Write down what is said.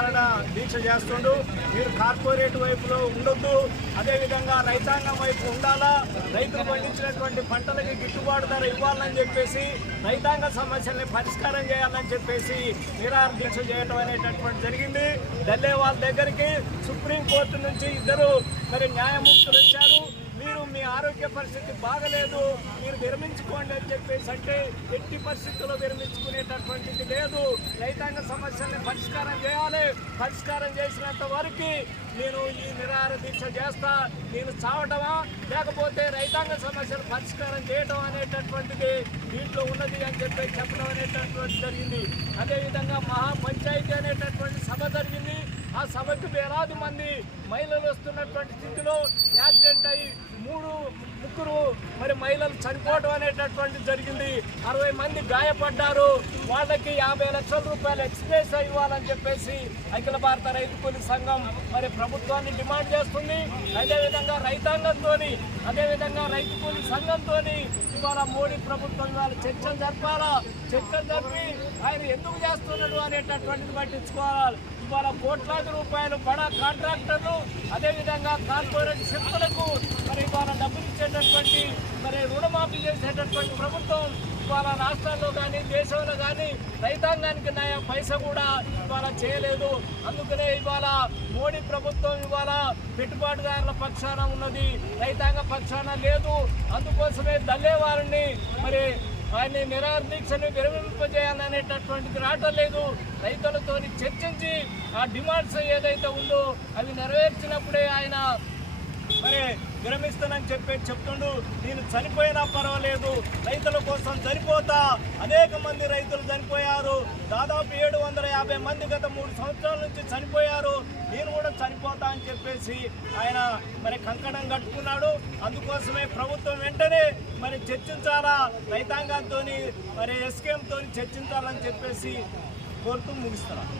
నిరాహార దీక్ష చేస్తుండు. మీరు కార్పొరేట్ వైపులో ఉండొద్దు, అదేవిధంగా రైతాంగం వైపు ఉండాలా, రైతులు పండించినటువంటి పంటలకి గిట్టుబాటు ధర ఇవ్వాలని చెప్పేసి, రైతాంగ సమస్యల్ని పరిష్కారం చేయాలని చెప్పేసి నిరాహార దీక్ష చేయడం అనేటటువంటి జరిగింది. ఢిల్లీ వాళ్ళ దగ్గరికి సుప్రీంకోర్టు నుంచి ఇద్దరు న్యాయమూర్తులు వచ్చారు. మీరు మీ ఆరోగ్య పరిస్థితి బాగలేదు, మీరు విరమించుకోండి అని చెప్పేసి అంటే ఎట్టి పరిస్థితుల్లో విరమించుకునేటటువంటిది లేదు. రైతాంగ సమస్యల్ని పరిష్కారం చేయాలి. పరిష్కారం చేసినంత వరకు నేను ఈ నిరాహార దీక్ష చేస్తా. నేను చావటమా లేకపోతే రైతాంగ సమస్యలు పరిష్కారం చేయడం అనేటటువంటిది దీంట్లో ఉన్నది అని చెప్పి చెప్పడం అనేటటువంటి జరిగింది. అదేవిధంగా మహాపంచాయతీ అనేటటువంటి సభ జరిగింది. ఆ సభకు వేలాది మంది మహిళలు వస్తున్నటువంటి స్థితిలో యాక్సిడెంట్ అయ్యి ముగ్గురు మహిళలు చనిపోవడం అనేటటువంటి జరిగింది. 60 మంది గాయపడ్డారు. వాళ్ళకి 50 లక్షల రూపాయలు ఎక్స్ప్రెస్ ఇవ్వాలని చెప్పేసి అఖిల భారత రైతు కూలీ సంఘం ప్రభుత్వాన్ని డిమాండ్ చేస్తుంది. అదేవిధంగా రైతాంగంతో అదేవిధంగా రైతు కూలీ సంఘంతో ఇవాళ మోడీ ప్రభుత్వం ఇవాళ చర్చలు జరపాలా. చర్చలు జరిపి ఆయన ఎందుకు చేస్తున్నాడు అనేటటువంటిది పట్టించుకోవాలి. ఇవాళ కోట్లాది రూపాయలు బడా కాంట్రాక్టర్లు అదేవిధంగా కార్పొరేట్ శక్తులకు ఇవాళ డబ్బులు ఇచ్చేటటువంటి రుణమాఫీ చేసేటటువంటి ప్రభుత్వం ఇవాళ రాష్ట్రాల్లో కానీ దేశంలో కానీ రైతాంగానికి పైసా కూడా ఇవాళ చేయలేదు. అందుకనే ఇవాళ మోడీ ప్రభుత్వం ఇవాళ పెట్టుబడిదారుల పక్షాన ఉన్నది, రైతాంగ పక్షాన లేదు. అందుకోసమే దల్లే వారిని ఆయన్ని నిరాహార దీక్షను విరమింపజేయాలనేటటువంటిది రావటం లేదు. రైతులతో చర్చించి ఆ డిమాండ్స్ ఏదైతే ఉందో అవి నెరవేర్చినప్పుడే ఆయన విరమిస్తానని చెప్తుండు. నేను చనిపోయినా పర్వాలేదు, రైతుల కోసం చనిపోతా. అనేక మంది రైతులు చనిపోయారు. దాదాపు 750 మంది గత 3 సంవత్సరాల నుంచి చనిపోయారు. నేను కూడా చనిపోతా అని చెప్పేసి ఆయన కంకణం కట్టుకున్నాడు. అందుకోసమే ప్రభుత్వం వెంటనే చర్చించాలా, రైతాంగంతో ఎస్కేంతో చర్చించాలని చెప్పేసి కోరుతూ ముగిస్తున్నారు.